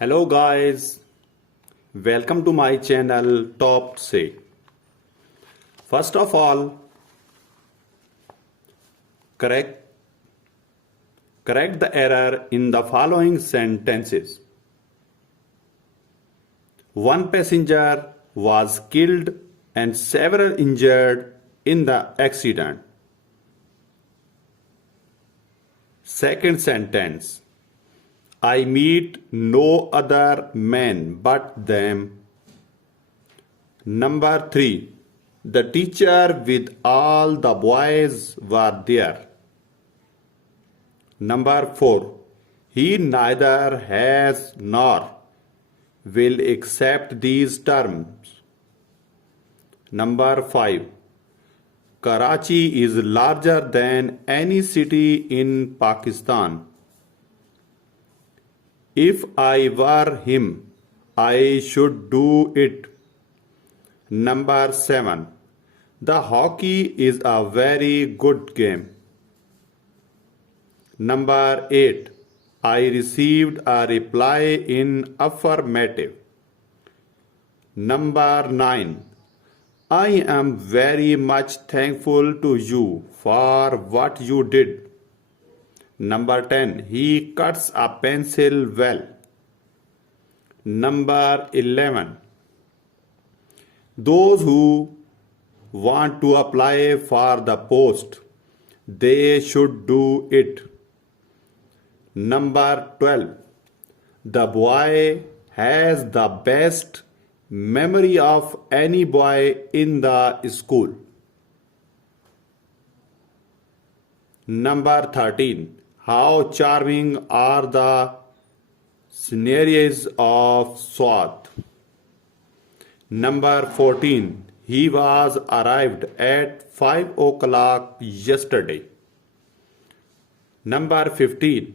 Hello guys, welcome to my channel Topsy. First of all, correct the error in the following sentences. One passenger was killed and several injured in the accident. Second sentence. I meet no other men but them. Number 3. The teacher with all the boys were there. Number 4. He neither has nor will accept these terms. Number 5. Karachi is larger than any city in Pakistan. If I were him, I should do it. Number 7. The hockey is a very good game. Number 8. I received a reply in affirmative. Number 9. I am very much thankful to you for what you did. Number 10. He cuts a pencil well. Number 11. Those who want to apply for the post, they should do it. Number 12. The boy has the best memory of any boy in the school. Number 13. How charming are the sceneries of South. Number 14. He was arrived at 5 o'clock yesterday. Number 15.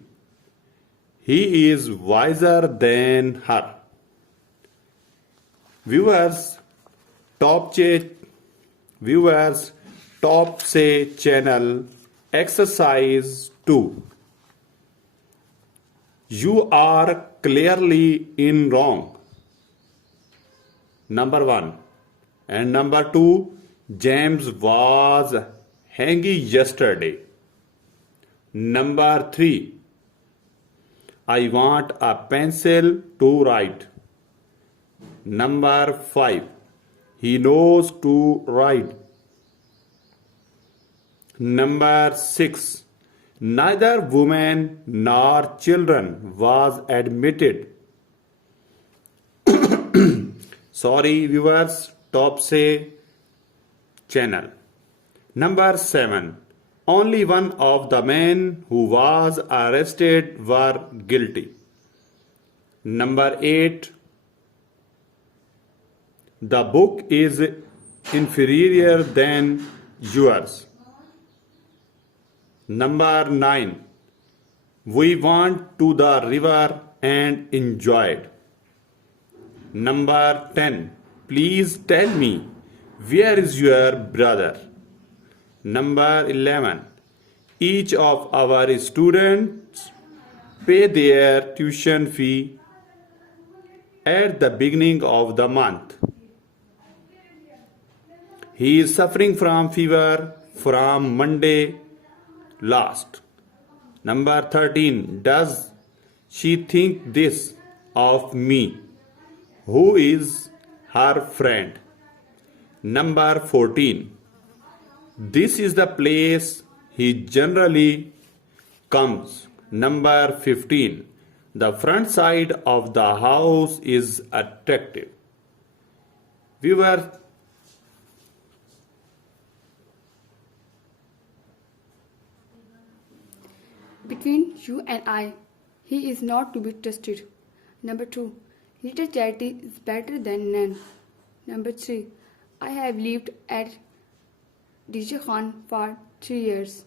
He is wiser than her. Viewers, Topsy channel exercise 2. You are clearly in wrong. Number 1. And number 2. James was hangry yesterday. Number 3. I want a pencil to write. Number 5. He knows to write. Number 6. Neither woman nor children was admitted. Sorry viewers, Topsy channel. Number 7. Only one of the men who was arrested were guilty. Number 8. The book is inferior than yours. Number 9. We went to the river and enjoyed. Number 10. Please tell me, where is your brother? Number 11. Each of our students pay their tuition fee at the beginning of the month. He is suffering from fever from Monday last. Number 13. Does she think this of me? Who is her friend? Number 14. This is the place he generally comes. Number 15. The front side of the house is attractive. Viewer, between you and I, he is not to be trusted. Number 2. Little charity is better than none. Number 3. I have lived at DJ Khan for 3 years.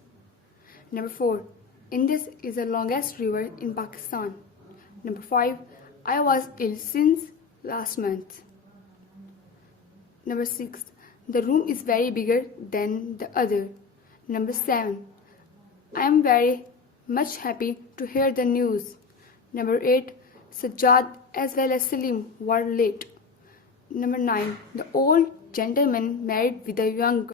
Number 4. Indus is the longest river in Pakistan. Number 5. I was ill since last month. Number 6. The room is very bigger than the other. Number 7. I am very much happy to hear the news. Number 8. Sajjad as well as Salim were late. Number 9. The old gentleman married with a young girl.